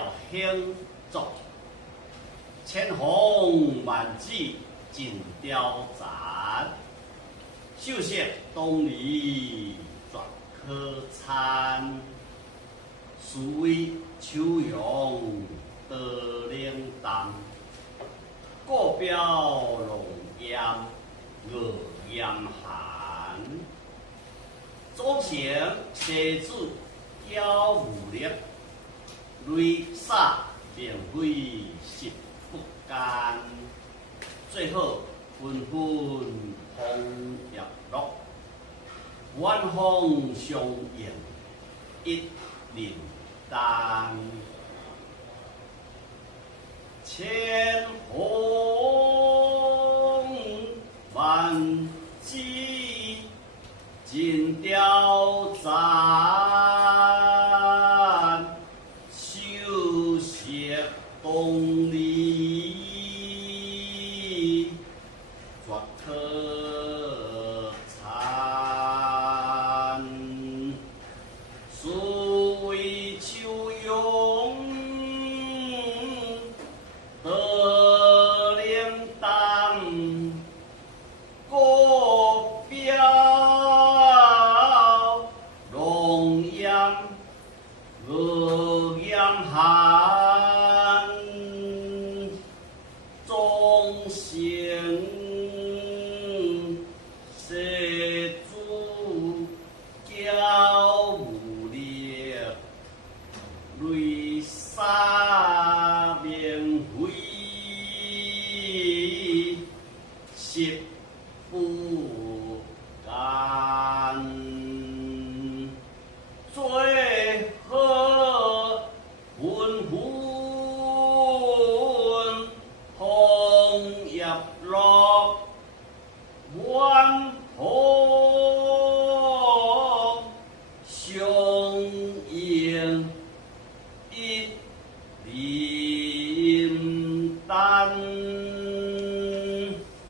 了兴作，千红万紫尽凋残。秀色东篱绝可餐，殊为秋阳得冷淡。过标龙烟鹅烟寒，左丞西子交无力，泪洒便非实不甘。最后纷纷风叶落，晚风相迎一林丹。千红万紫尽凋残，秀色东篱绝可餐。殊为秋阳得冷淡，过标龙烟鹅烟寒。众生世主交无力，泪洒面灰，实不甘。最后纷纷红叶落，晚风相